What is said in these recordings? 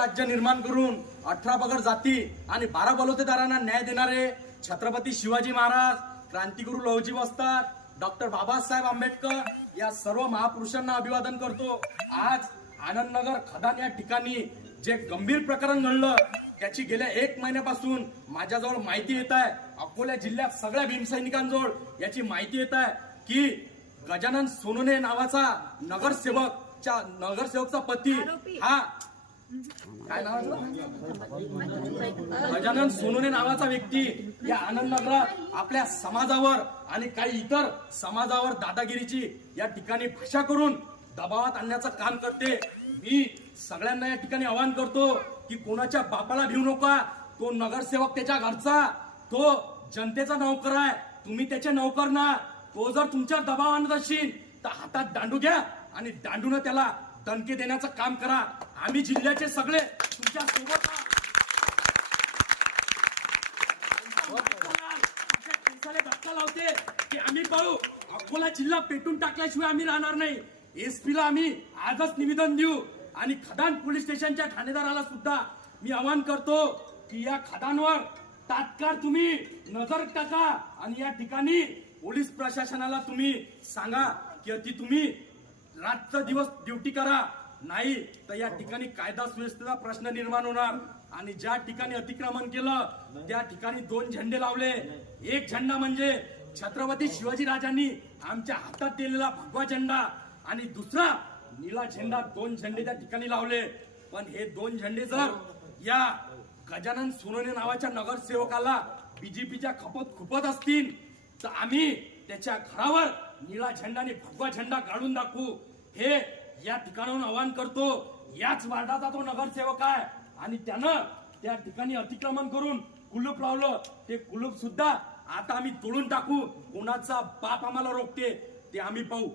राज्य निर्माण करून अठरा पगड जाती आणि बारा बलुतेदारांना न्याय देणारे छत्रपती शिवाजी महाराज क्रांतिगुरु लवजी वस्ताद डॉक्टर बाबासाहेब आंबेडकर या सर्व महापुरुषांना अभिवादन करतो. आज आनंदनगर खदान या ठिकाणी जे गंभीर प्रकरण घडलं त्याची गेल्या एक महिन्यापासून माझ्याजवळ माहिती येत आहे. अकोला जिल्ह्यात सगळ्या भीमसैनिकांजवळ याची माहिती येत आहे की गजानन सोनोने नावाचा नगरसेवकच्या नगरसेवकचा पती हा काय नावाचं गजानन सोनोने नावाचा व्यक्ती या आनंद नगरात आपल्या समाजावर आणि काही इतर समाजावर दादागिरीची या ठिकाणी भाषा करून दबावात आणण्याचं काम करते. मी सगळ्यांना या ठिकाणी आवाहन करतो की कोणाच्या बापाला भिवू नका. तो नगरसेवक त्याच्या घरचा तो जनतेचा नौकर आहे. तुम्ही त्याचे नौकर ना. तो जर तुमच्या दबाव आणत असेल तर हातात दांडू घ्या आणि दांडून त्याला तणके देण्याचं काम करा. आम्ही जिल्ह्याचे सगळे तुमच्यासोबत तुमच्या धक्का लावते की आम्ही पाहू. अकोला जिल्हा पेटून टाकल्याशिवाय आम्ही राहणार नाही. एसपी ला आम्ही आजच निवेदन देऊ. आणि खदान पोलीस स्टेशनच्या ठाणेदाराला सुद्धा मी आवाहन करतो की या खदानवर तात्काळ तुम्ही नजर टाका. आणि या ठिकाणी पोलीस प्रशासनाला तुम्ही सांगा की अति तुम्ही रातचा दिवस ड्युटी करा. नाही तर या ठिकाणी कायदा सुव्यवस्थेचा प्रश्न निर्माण होणार. आणि ज्या ठिकाणी अतिक्रमण केलं त्या ठिकाणी दोन झेंडे लावले. एक झेंडा म्हणजे छत्रपती शिवाजी राजांनी आमच्या हातात दिलेला भगवा झेंडा. आणि दुसरा निळा झेंडा दोन झेंडे त्या ठिकाणी लावले. पण हे दोन झेंडे जर या गजानन सोनोने नावाच्या नगरसेवकाला बीजेपीच्या खपत खुपत असतील तर आम्ही त्याच्या घरावर निळा झेंडा आणि भगवा झेंडा काढून दाखवू. हे या ठिकाणाहून आवाहन करतो याच वार्डाचा तो नगरसेवक आहे. आणि त्यानं त्या ठिकाणी अतिक्रमण करून कुलूप लावलं. ते कुलूप सुद्धा आता आम्ही तोडून टाकू. कोणाचा बाप आम्हाला रोखते ते आम्ही पाहू.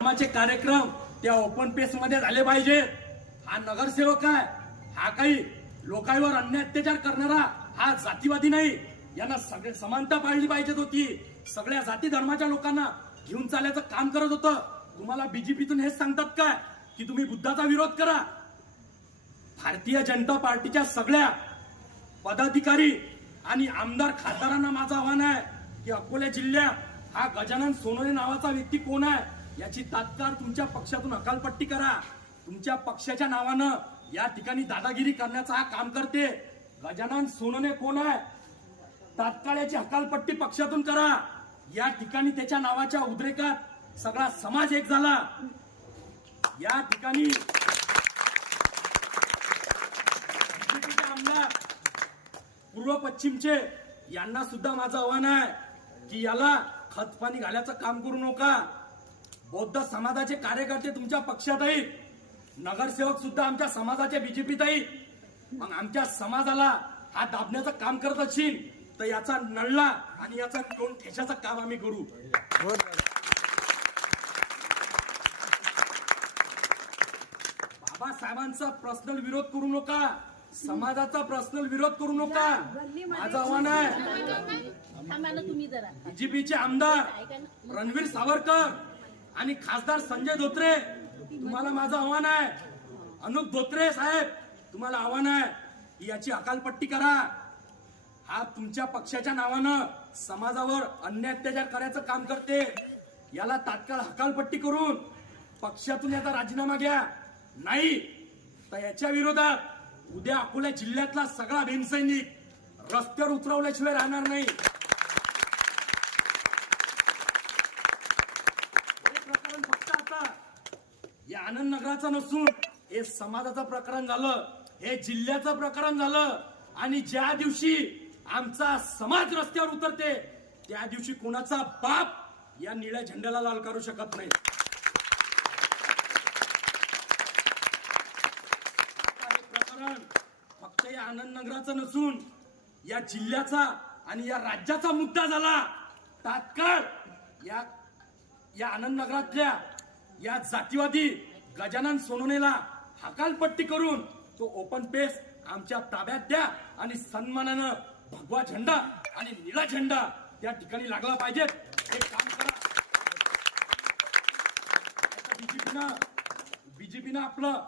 कामाचे कार्यक्रम त्या ओपन पेस मध्ये झाले पाहिजे हा नगरसेवक आहे. हा काही लोकांवर अन्य अत्याचार करणारा हा जातीवादी नाही. यांना सगळे समानता पाळली पाहिजेत होती. सगळ्या जाती धर्माच्या लोकांना घेऊन चालल्याचं काम करत होतं. तुम्हाला बीजेपीतून हेच सांगतात काय की तुम्ही बुद्धाचा विरोध करा. भारतीय जनता पार्टीच्या सगळ्या पदाधिकारी आणि आमदार खासदारांना माझं आव्हान आहे की अकोला जिल्ह्यात हा गजानन सोनोने नावाचा व्यक्ती कोण आहे याची तात्काळ तुमच्या पक्षातून हकालपट्टी करा. तुमच्या पक्षाच्या नावानं या ठिकाणी दादागिरी करण्याचा हा काम करते. गजानन सोनने कोण आहे? तात्काळ याची हकालपट्टी पक्षातून करा. या ठिकाणी त्याच्या नावाच्या उद्रेकात सगळा समाज एक झाला. या ठिकाणी आमदार पूर्व पश्चिमचे यांना सुद्धा माझं आव्हान आहे की याला खतपाणी घालायचं काम करू नका. बौद्ध समाजाचे कार्यकर्ते तुमच्या पक्षात आहेत नगरसेवक सुद्धा आमच्या समाजाच्या बीजेपीत आहेत मग आमच्या समाजाला हा दाबण्याचं काम करत असशील तर याचा नळला आणि याचा दोन ठेच्याचं काम आम्ही करू. बाबासाहेबांचा पर्सनल विरोध करू नका. समाजाचा पर्सनल विरोध करू नका. माझं आव्हान आहे. बीजेपीचे आमदार रणवीर सावरकर आणि खासदार संजय धोत्रे तुम्हाला माझं आव्हान आहे. अनुप धोत्रे साहेब तुम्हाला आव्हान आहे याची अकालपट्टी करा. हा तुमच्या पक्षाच्या नावानं समाजावर अन्याय अत्याचार करायचं काम करते. याला तात्काळ हकालपट्टी करून पक्षातून याचा राजीनामा घ्या. नाही तर याच्या विरोधात उद्या अकोला जिल्ह्यातला सगळा भीमसैनिक रस्त्यावर उतरवल्याशिवाय राहणार नाही. प्रकरण फक्त आता या आनंद नगराचं नसून हे समाजाचं प्रकरण झालं. हे जिल्ह्याचं प्रकरण झालं आणि ज्या दिवशी आमचा समाज रस्त्यावर उतरते त्या दिवशी कोणाचा बाप या निळ्या झेंड्याला लाल करू शकत नाही. प्रकरण फक्त या आनंद नगराचं नसून या जिल्ह्याचा आणि या राज्याचा मुद्दा झाला. तात्काळ या या आनंद नगरातल्या या जातीवादी गजानन सोनोनेला हकालपट्टी करून तो ओपन पेस आमच्या ताब्यात द्या आणि सन्मानानं भगवा झेंडा आणि निळा झेंडा त्या ठिकाणी लागला पाहिजे. हे काम करा. बीजेपीनं बीजेपीनं आपलं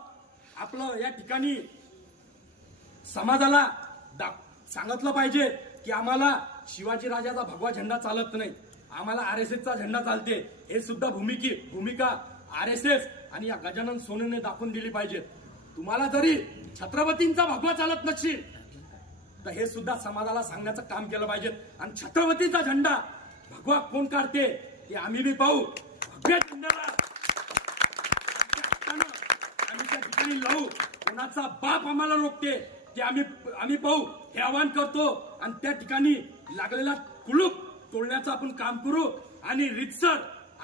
आपलं या ठिकाणी समाजाला दा- सांगितलं पाहिजे की आम्हाला शिवाजी राजाचा भगवा झेंडा चालत नाही. आम्हाला आर एस एसचा झेंडा चालते. हे सुद्धा भूमिकी भूमिका आर एस एस आणि या गजानन सोनेने दाखवून दिली पाहिजे. तुम्हाला जरी छत्रपतींचा भगवा चालत नसशील तर हे सुद्धा समाजाला सांगण्याचं काम केलं पाहिजे. आणि छत्रपतीचा झेंडा भगवा कोण काढते ते आम्ही बी पाहू. भगव्या झेंड्याला आम्ही त्या ठिकाणी लावू. कोणाचा बाप आम्हाला रोखते ते आम्ही आम्ही पाहू. हे आवाहन करतो. आणि त्या ठिकाणी लागलेला कुलूप तोडण्याचं आपण काम करू. आणि रितसर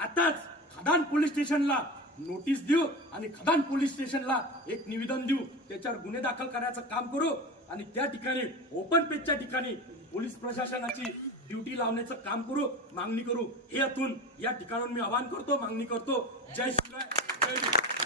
आताच खदान पोलीस स्टेशनला नोटीस देऊ आणि खदान पोलीस स्टेशनला एक निवेदन देऊ. त्याच्यावर गुन्हे दाखल करण्याचं काम करू आणि त्या ठिकाणी ओपन पेजच्या ठिकाणी पोलीस प्रशासनाची ड्युटी लावण्याचं काम करू मागणी करू. हे यातून या ठिकाणून मी आवाहन करतो मागणी करतो. जय श्रीराय जय श्री